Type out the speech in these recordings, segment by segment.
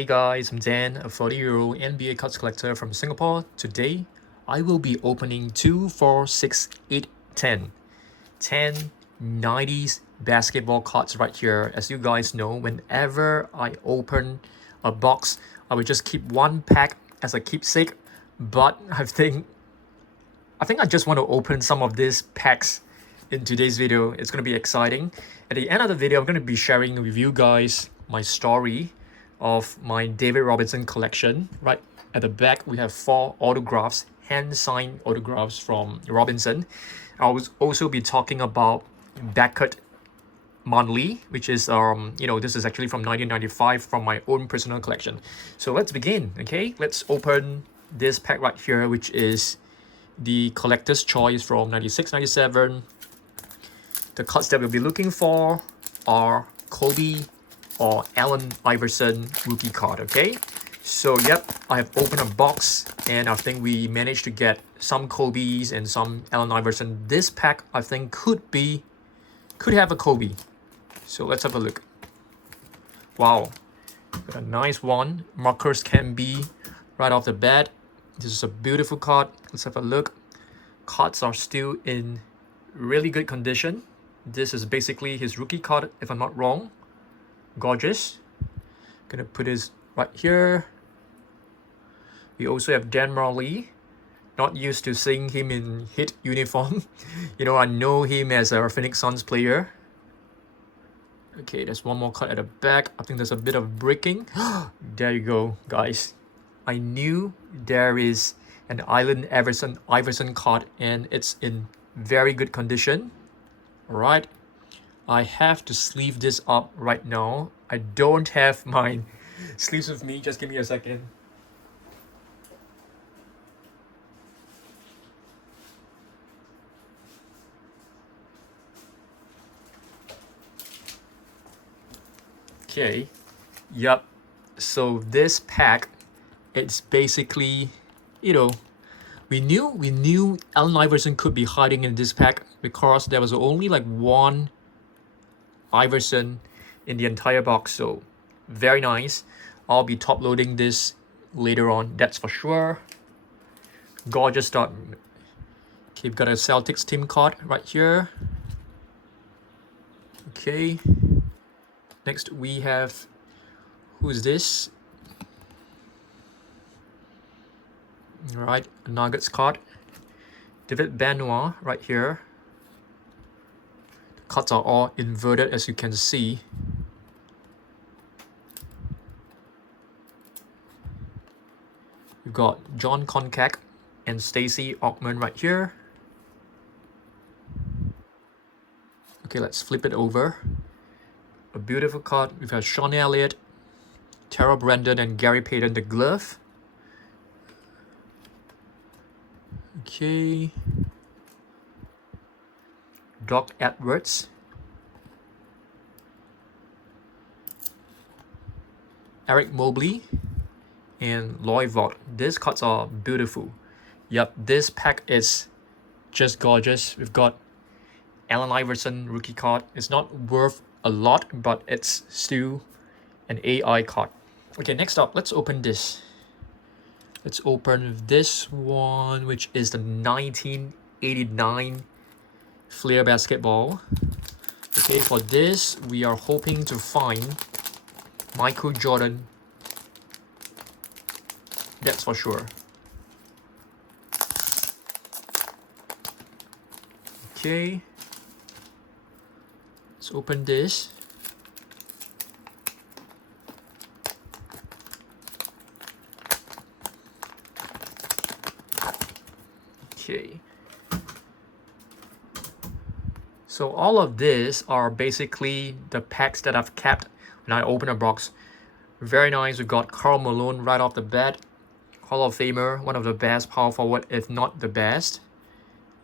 Hey guys, I'm Dan, a 40-year-old NBA cards collector from Singapore. Today, I will be opening 2, 4, 6, 8, 10. 10 90s basketball cards right here. As you guys know, whenever I open a box, I will just keep one pack as a keepsake. But I think I just want to open some of these packs in today's video. It's going to be exciting. At the end of the video, I'm going to be sharing with you guys my story of my David Robinson collection. Right at the back, we have 4 autographs, hand-signed autographs from Robinson. I'll also be talking about backcourt monthly, which is this is actually from 1995 from my own personal collection. So let's begin. Okay, let's open this pack right here, which is the collector's choice from 96, 97. The cards that we'll be looking for are Kobe or Allen Iverson rookie card. Okay, so yep, I have opened a box and I think we managed to get some Kobe's and some Allen Iverson. This pack I think could have a Kobe. So let's have a look. Wow, got a nice one. Marcus Camby right off the bat. This is a beautiful card. Let's have a look. Cards are still in really good condition. This is basically his rookie card, if I'm not wrong. Gorgeous. Gonna put his right here. We also have Dan Marley. Not used to seeing him in Heat uniform. I know him as a Phoenix Suns player. Okay, there's one more card at the back. I think there's a bit of breaking. There you go, guys. I knew there is an Allen Iverson card and it's in very good condition. Alright, I have to sleeve this up right now. I don't have my sleeves with me. Just give me a second. Okay, yep. So this pack, it's basically, we knew Allen Iverson could be hiding in this pack because there was only like one Iverson in the entire box. So very nice. I'll be top loading this later on, that's for sure. Gorgeous start. Okay, we've got a Celtics team card right here. Okay. Next we have, who's this? Alright, Nuggets card. David Benoit right here. The cards are all inverted as you can see. We've got John Koncak and Stacey Augmon right here. Okay, let's flip it over. A beautiful card. We've got Sean Elliott, Terrell Brandon, and Gary Payton, the glove. Okay. Doc Edwards. Eric Mobley. And Lloyd Vaught. These cards are beautiful. Yep, this pack is just gorgeous. We've got Allen Iverson rookie card. It's not worth a lot, but it's still an AI card. Okay, next up, let's open this. Let's open this one, which is the 1989 Flair basketball. Okay, for this, we are hoping to find Michael Jordan. That's for sure. Okay. Let's open this. Okay. So all of this are basically the packs that I've kept when I open a box. Very nice. We got Karl Malone right off the bat. Hall of Famer, one of the best power forward, if not the best.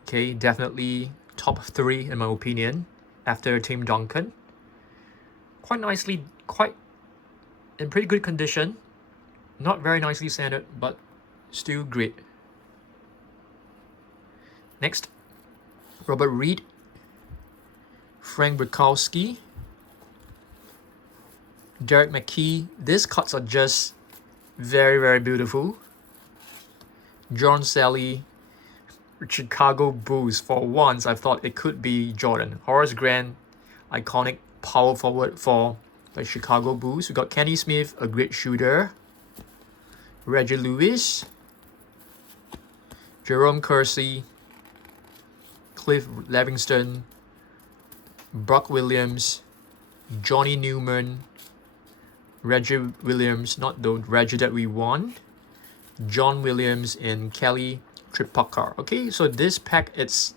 Okay, definitely top 3 in my opinion after Tim Duncan. Quite nicely, quite in pretty good condition. Not very nicely sanded, but still great. Next, Robert Reed, Frank Bukowski, Derek McKee. These cards are just very, very beautiful. John Sally, Chicago Bulls. For once, I thought it could be Jordan. Horace Grant, iconic power forward for the Chicago Bulls. We got Kenny Smith, a great shooter. Reggie Lewis, Jerome Kersey, Cliff Livingston, Brock Williams, Johnny Newman, Reggie Williams, not the Reggie that we want, John Williams, and Kelly Tripakar. Okay, so this pack is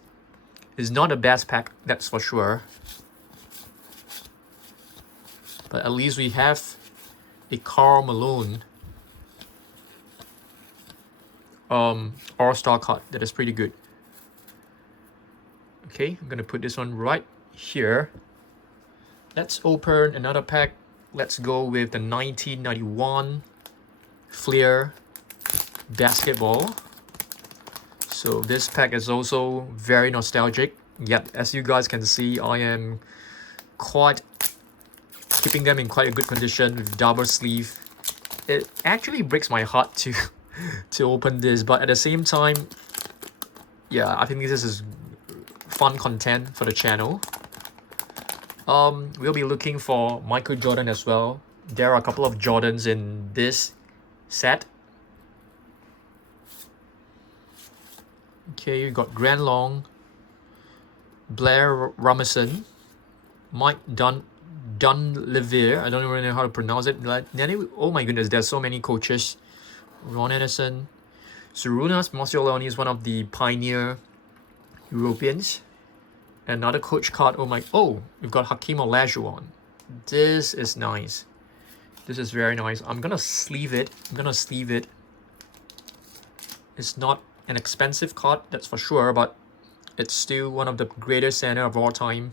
not the best pack, that's for sure. But at least we have a Karl Malone All-Star card that is pretty good. Okay, I'm gonna put this one right here. Let's open another pack. Let's go with the 1991 Flair basketball. So this pack is also very nostalgic. Yep, as you guys can see, I am quite keeping them in quite a good condition with double sleeve. It actually breaks my heart to open this, but at the same time, yeah, I think this is fun content for the channel. We'll be looking for Michael Jordan as well. There are a couple of Jordans in this set. Okay, you got Grant Long, Blair Robinson, Mike Dunleavy. I don't really know how to pronounce it. Oh my goodness, there's so many coaches. Ron Anderson. Sarunas Marciuloni is one of the pioneer Europeans. Another coach card. We've got Hakeem Olajuwon. This is nice. This is very nice. I'm gonna sleeve it. It's not an expensive card, that's for sure, but it's still one of the greatest center of all time.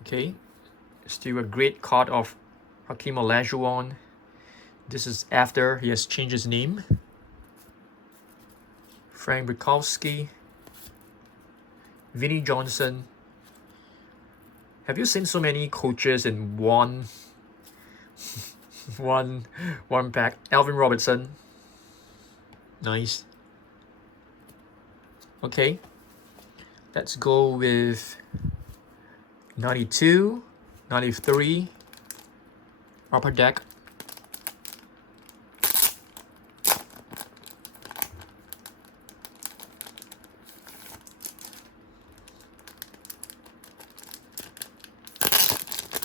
Okay, still a great card of Hakeem Olajuwon. This is after he has changed his name. Frank Bukowski, Vinnie Johnson. Have you seen so many coaches in one pack? Alvin Robertson. Nice. Okay. Let's go with 92, 93, upper deck.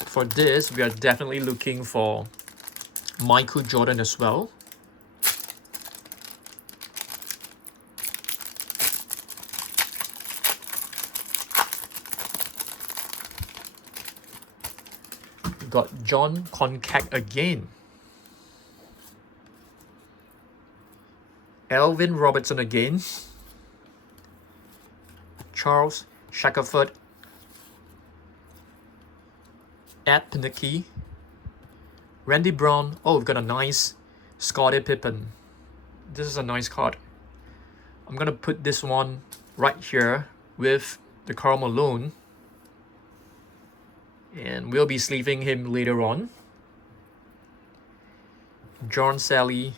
For this, we are definitely looking for Michael Jordan as well. We got John Concac again. Alvin Robertson again. Charles Shackelford. Ed Pinnicky, Randy Brown. Oh, we've got a nice Scottie Pippen. This is a nice card. I'm gonna put this one right here with the Karl Malone, and we'll be sleeving him later on. John Sally.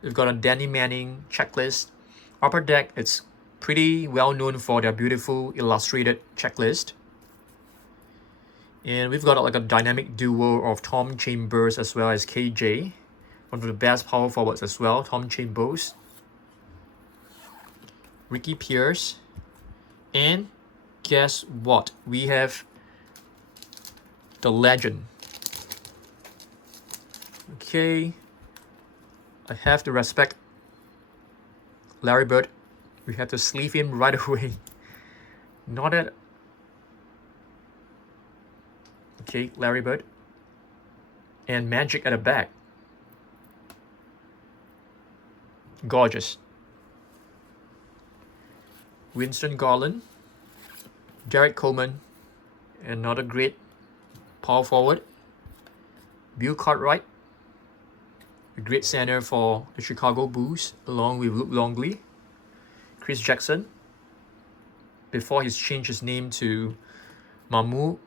We've got a Danny Manning checklist. Upper deck, it's pretty well known for their beautiful illustrated checklist. And we've got like a dynamic duo of Tom Chambers as well as KJ. One of the best power forwards as well, Tom Chambers. Ricky Pierce. And guess what? We have the legend. Okay. I have to respect Larry Bird. We have to sleeve him right away. Not at... Okay, Larry Bird. And Magic at the back. Gorgeous. Winston Garland. Derek Coleman. Another great power forward. Bill Cartwright. A great center for the Chicago Bulls, along with Luke Longley. Chris Jackson. Before he's changed his name to Mahmoud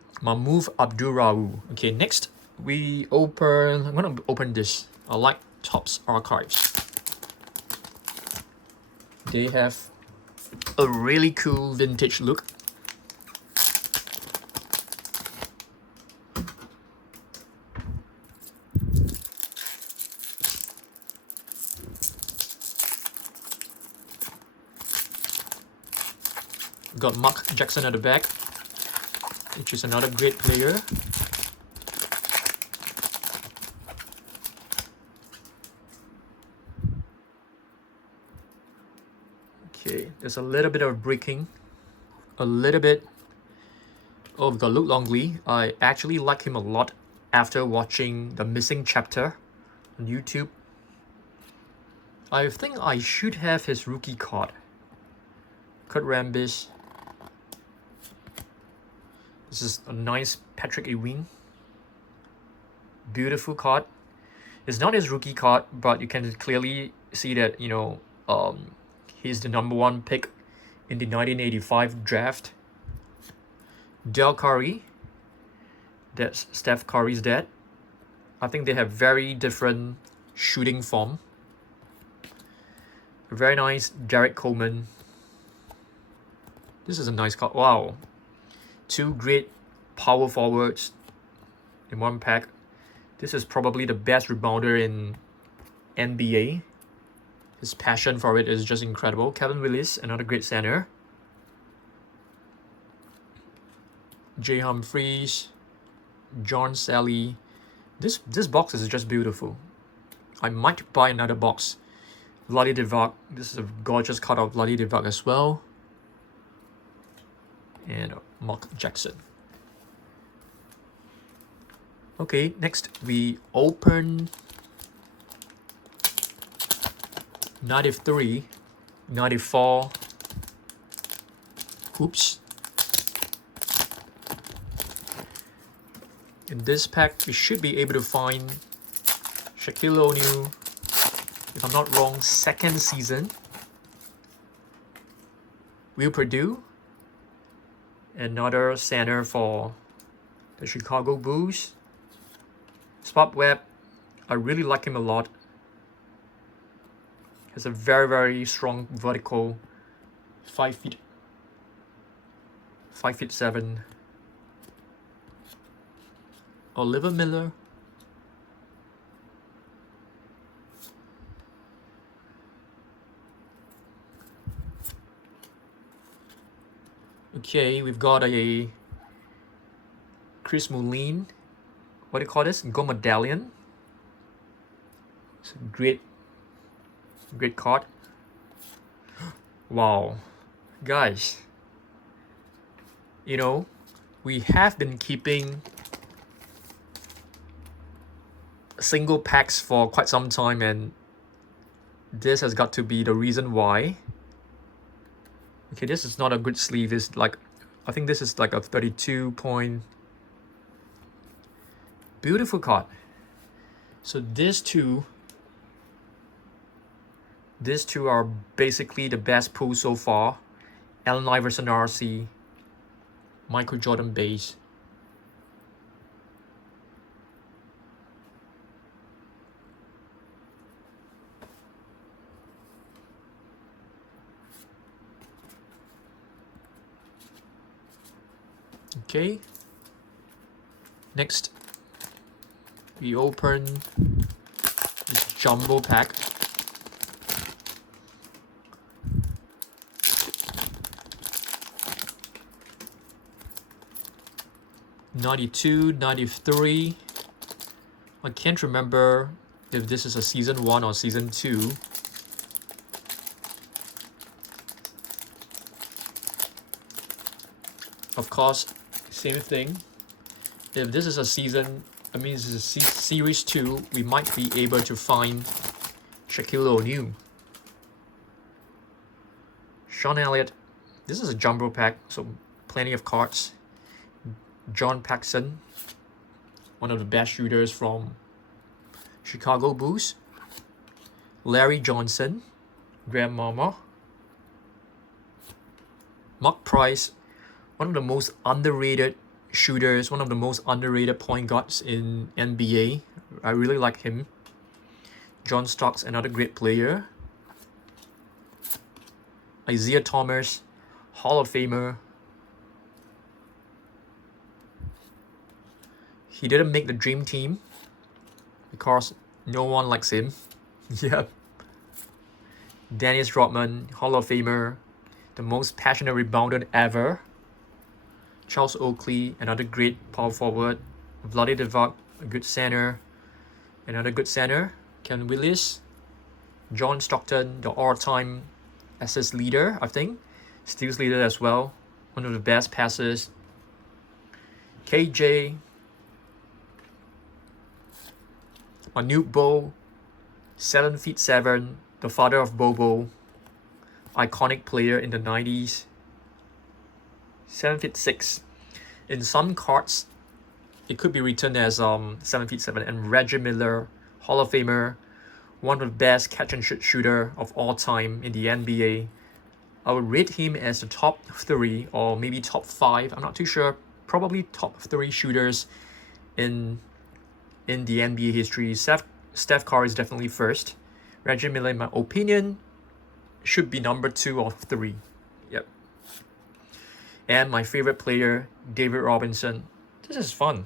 Abdul-Rauf. Okay, next I'm gonna open this. I like Topps Archives. They have a really cool vintage look. Got Mark Jackson at the back, which is another great player. Okay, there's a little bit of breaking. A little bit. Oh, we've got Luke Longley. I actually like him a lot after watching The Missing Chapter on YouTube. I think I should have his rookie card. Kurt Rambis. This is a nice Patrick Ewing. Beautiful card. It's not his rookie card, but you can clearly see that, you know, he's the #1 pick in the 1985 draft. Del Curry. That's Steph Curry's dad. I think they have very different shooting form. Very nice Derek Coleman. This is a nice card. Wow. 2 great power forwards in one pack. This is probably the best rebounder in NBA. His passion for it is just incredible. Kevin Willis, another great center. Jay Humphries, John Sally. This box is just beautiful. I might buy another box. Vlade Divac. This is a gorgeous card of Vlade Divac as well. And Mark Jackson. Okay, next we open 93, 94 hoops. In this pack, we should be able to find Shaquille O'Neal, if I'm not wrong, 2nd season. Will Purdue, another center for the Chicago Bulls. Spot Webb, I really like him a lot. Has a very, very strong vertical, 5'7". Oliver Miller. Okay, we've got a Chris Mullin. What do you call this? Gold medallion. It's a great card. Wow. Guys, you know, we have been keeping single packs for quite some time, and this has got to be the reason why. Okay, this is not a good sleeve. It's like, I think this is like a 32 point. Beautiful card. So these two are basically the best pull so far. Allen Iverson RC, Michael Jordan base. Okay. Next, we open this jumbo pack. '92, '93. I can't remember if this is a season 1 or season 2. Of course, same thing. If this is a season, I mean this is a series 2, we might be able to find Shaquille O'Neal. Sean Elliott. This is a jumbo pack, so plenty of cards. John Paxson, one of the best shooters from Chicago Bulls. Larry Johnson, Grandmama. Mark Price, one of the most underrated shooters, one of the most underrated point guards in NBA. I really like him. John Stockton, another great player. Isaiah Thomas, Hall of Famer. He didn't make the dream team because no one likes him. Yep. Dennis Rodman, Hall of Famer, the most passionate rebounder ever. Charles Oakley, another great power forward. Vlade Divac, a good center. Another good center. Ken Willis. John Stockton, the all-time assist leader, I think. Steals leader as well. One of the best passers. KJ. Manute Bol, 7'7", the father of Bobo. Iconic player in the 90s. 7'6". In some cards, it could be written as 7'7". And Reggie Miller, Hall of Famer, one of the best catch and shoot shooter of all time in the NBA. I would rate him as the top 3 or maybe top 5. I'm not too sure. Probably top 3 shooters in the NBA history. Steph Curry is definitely first. Reggie Miller, in my opinion, should be number 2 or 3. Yep. And my favorite player, David Robinson. This is fun.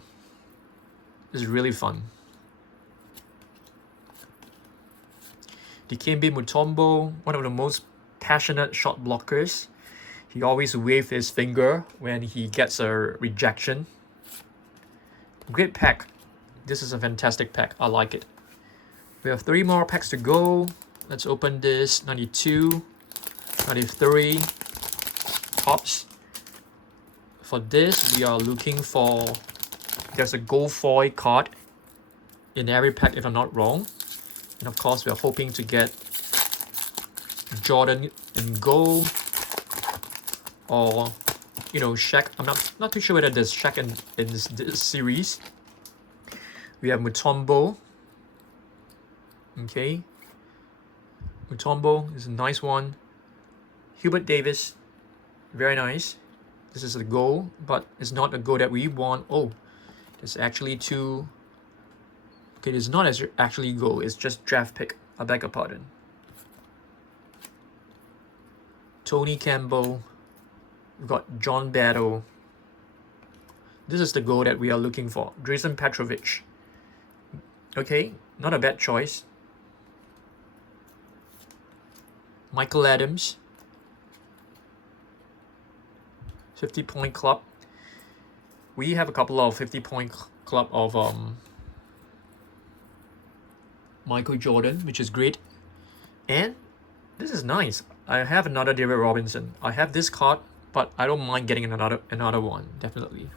This is really fun. Dikembe Mutombo, one of the most passionate shot blockers. He always waves his finger when he gets a rejection. Great pack. This is a fantastic pack. I like it. We have 3 more packs to go. Let's open this. 92, 93, tops. For this, we are looking for, there's a gold foil card in every pack if I'm not wrong. And of course, we are hoping to get Jordan in gold or, Shaq. I'm not too sure whether there's Shaq in this series. We have Mutombo. Okay. Mutombo is a nice one. Hubert Davis. Very nice. This is a goal, but it's not a goal that we want. Oh, there's actually 2. Okay, it's not actually goal. It's just draft pick. I beg your pardon. Tony Campbell. We've got John Battle. This is the goal that we are looking for. Drazen Petrovic. Okay, not a bad choice. Michael Adams. 50-point club. We have a couple of 50-point club of Michael Jordan, which is great. And this is nice. I have another David Robinson. I have this card, but I don't mind getting another one, definitely.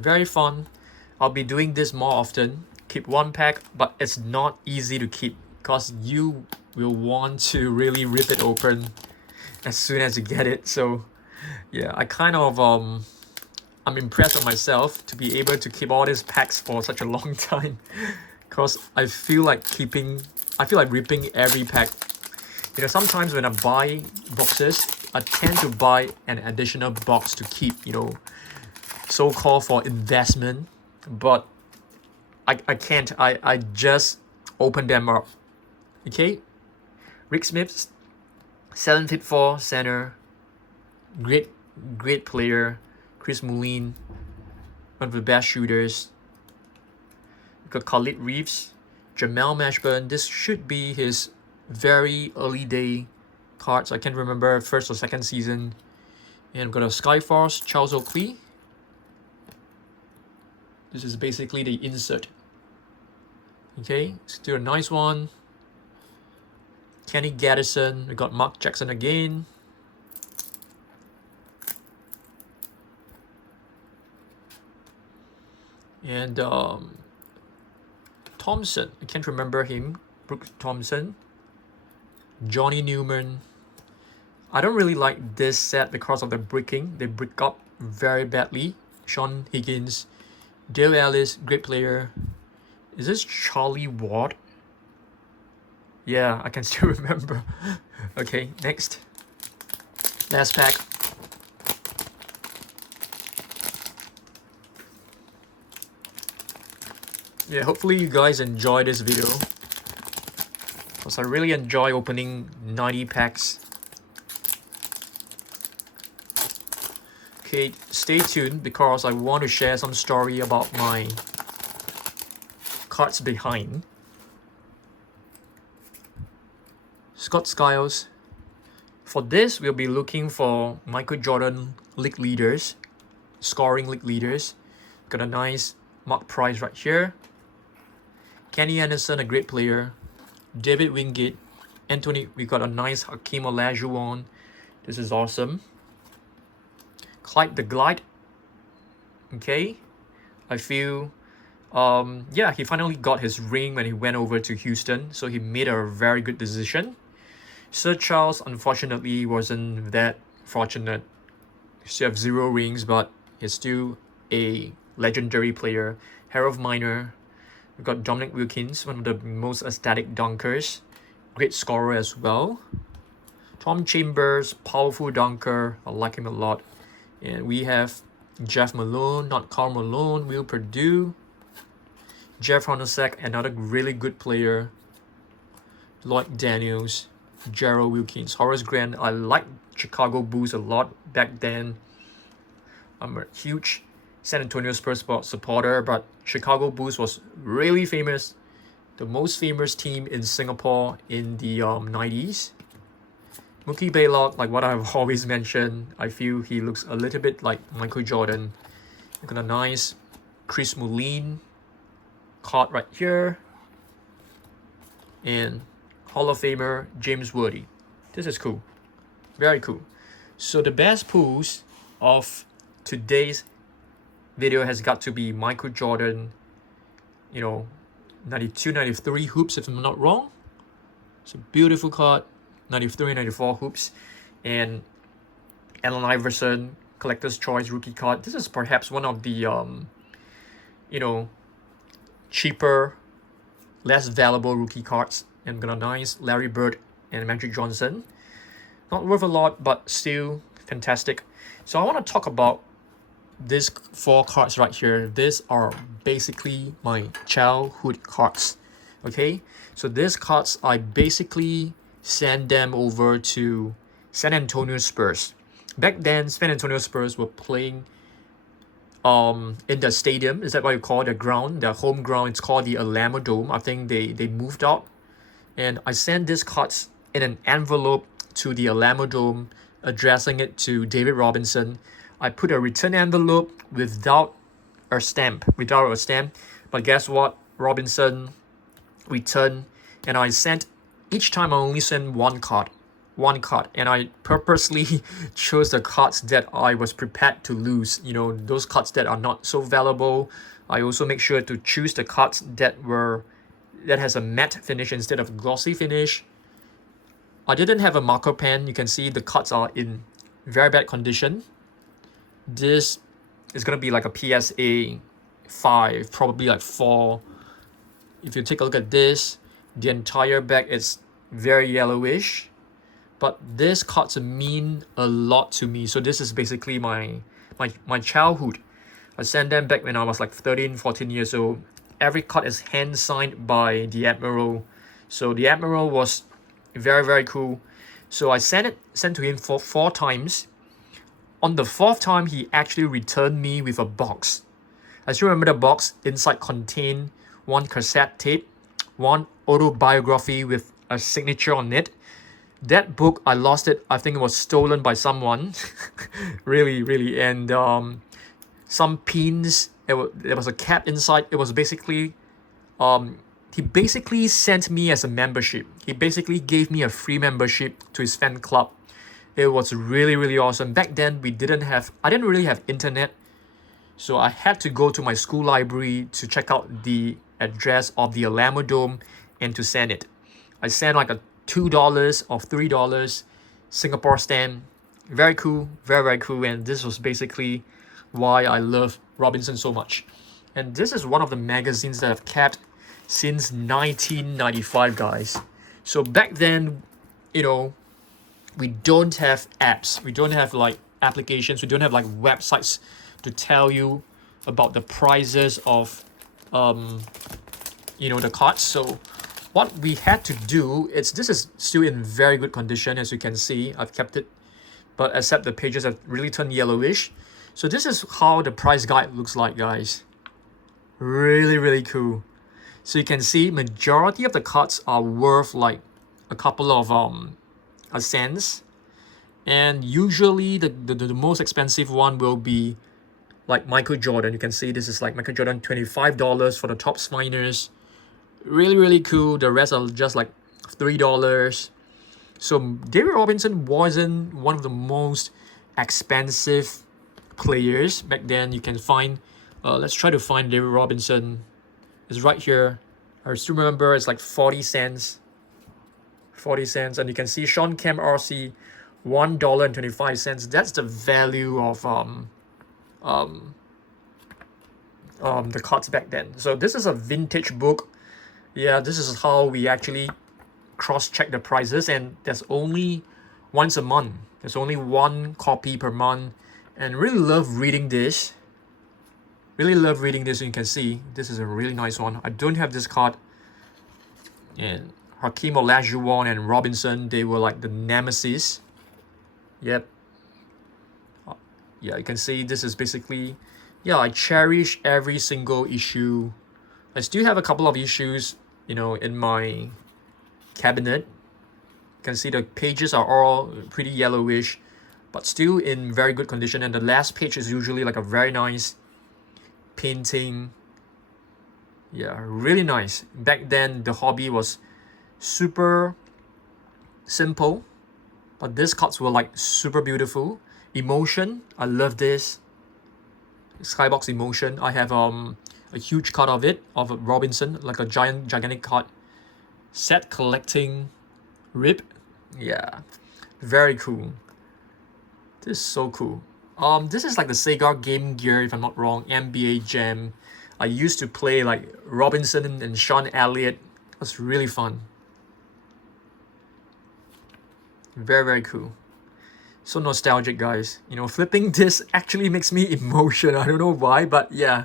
Very fun. I'll be doing this more often. Keep 1 pack, but it's not easy to keep because you will want to really rip it open as soon as you get it. So yeah, I kind of I'm impressed with myself to be able to keep all these packs for such a long time because I feel like ripping every pack. Sometimes when I buy boxes, I tend to buy an additional box to keep, so-called for investment, but I can't. I just open them up. Okay, Rick Smith, 7'4" center, great player. Chris Mullin, one of the best shooters. We've got Khalid Reeves, Jamal Mashburn. This should be his very early day cards. I can't remember first or second season. And we've got a Skybox, Charles Oakley. This is basically the insert. Okay, still a nice one. Kenny Gaddison. We got Mark Jackson again. And Thompson. I can't remember him. Brooke Thompson. Johnny Newman. I don't really like this set because of the bricking. They brick up very badly. Sean Higgins. Dale Ellis, great player. Is this Charlie Ward? Yeah, I can still remember. Okay, next. Last pack. Yeah, hopefully you guys enjoy this video, because I really enjoy opening 90 packs. Okay, stay tuned because I want to share some story about my cards behind. Scott Skiles. For this, we'll be looking for Michael Jordan league leaders, scoring league leaders. Got a nice Mark Price right here. Kenny Anderson, a great player. David Wingate. Anthony, we got a nice Hakeem Olajuwon. This is awesome. Clyde the Glide. Okay. I feel, yeah, he finally got his ring when he went over to Houston. So he made a very good decision. Sir Charles, unfortunately, wasn't that fortunate. He still have 0 rings, but he's still a legendary player. Harold Miner. We've got Dominic Wilkins, one of the most aesthetic dunkers. Great scorer as well. Tom Chambers, powerful dunker. I like him a lot. And we have Jeff Malone, not Karl Malone, Will Perdue. Jeff Hornacek, another really good player. Lloyd Daniels, Gerald Wilkins, Horace Grant. I like Chicago Bulls a lot back then. I'm a huge San Antonio Spurs supporter, but Chicago Bulls was really famous. The most famous team in Singapore in the 90s. Mookie Baylock, like what I've always mentioned, I feel he looks a little bit like Michael Jordan. Got a nice Chris Mullin card right here. And Hall of Famer James Worthy. This is cool. Very cool. So the best pulls of today's video has got to be Michael Jordan, 92, 93 hoops if I'm not wrong. It's a beautiful card. 93, 94 hoops. And Allen Iverson, Collector's Choice rookie card. This is perhaps one of the, cheaper, less valuable rookie cards. And got a nice Larry Bird and Magic Johnson. Not worth a lot, but still fantastic. So I want to talk about these 4 cards right here. These are basically my childhood cards. Okay, so these cards, I basically send them over to San Antonio Spurs. Back then, San Antonio Spurs were playing in the stadium. Is that what you call the ground? The home ground. It's called the Alamo Dome. I think they moved out. And I sent these cards in an envelope to the Alamo Dome, addressing it to David Robinson. I put a return envelope without a stamp. But guess what? Robinson returned, and I sent, each time I only sent one card. And I purposely chose the cards that I was prepared to lose. Those cards that are not so valuable. I also make sure to choose the cards that has a matte finish instead of glossy finish. I didn't have a marker pen. You can see the cards are in very bad condition. This is going to be like a PSA 5, probably like 4. If you take a look at this, the entire back is very yellowish. But these cards mean a lot to me. So this is basically my childhood. I sent them back when I was like 13, 14 years old. Every card is hand signed by the Admiral. So the Admiral was very, very cool. So I sent to him for 4 times. On the 4th time, he actually returned me with a box. I still remember the box. Inside contained 1 cassette tape, 1 autobiography with a signature on it. That book, I lost it. I think it was stolen by someone. really. And some pins. There was a cap inside. It was basically, he basically sent me as a membership. He basically gave me a free membership to his fan club. It was really, really awesome. Back then, I didn't really have internet. So I had to go to my school library to check out the address of the Alamo Dome and to send it. I sent like a $2 or $3 Singapore stamp. Very cool, very, very cool. And this was basically why I love Robinson so much. And this is one of the magazines that I've kept since 1995, guys. So back then, we don't have apps. We don't have like applications. We don't have like websites to tell you about the prices of the cards. So what we had to do is, this is still in very good condition, as you can see. I've kept it, but except the pages have really turned yellowish. So this is how the price guide looks like, guys. Really cool. So you can see majority of the cards are worth like a couple of cents, and usually the most expensive one will be like Michael Jordan. You can see this is like Michael Jordan, $25 for the Topps Finest. Really cool. The rest are just like $3. So David Robinson wasn't one of the most expensive players back then. You can find, let's try to find David Robinson. It's right here. I still remember it's like 40 cents. 40 cents. And you can see Sean Kemp RC, $1.25. That's the value of the cards back then. So this is a vintage book. Yeah, this is how we actually cross-check the prices, and there's only once a month. There's only one copy per month, and really love reading this. Really love reading this. You can see this is a really nice one. I don't have this card. And Hakeem, Olajuwon, and Robinson, they were like the nemesis. Yep. Yeah, you can see this is basically, yeah, I cherish every single issue. I still have a couple of issues, in my cabinet. You can see the pages are all pretty yellowish, but still in very good condition. And the last page is usually like a very nice painting. Yeah, really nice. Back then, the hobby was super simple, but these cards were like super beautiful. Emotion, I love this. Skybox Emotion. I have a huge card of it, of Robinson, like a gigantic card. Set collecting rip. Yeah, very cool. This is so cool. This is like the Sega Game Gear, if I'm not wrong, NBA Jam. I used to play like Robinson and Sean Elliott. It was really fun. Very cool. So nostalgic, guys. Flipping this actually makes me emotional. I don't know why, but yeah,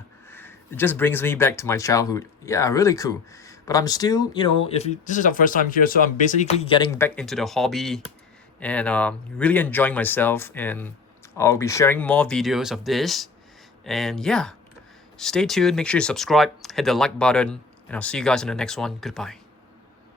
it just brings me back to my childhood. Yeah, really cool. But I'm still, this is our first time here, so I'm basically getting back into the hobby and really enjoying myself. And I'll be sharing more videos of this. And yeah, stay tuned. Make sure you subscribe, hit the like button, and I'll see you guys in the next one. Goodbye.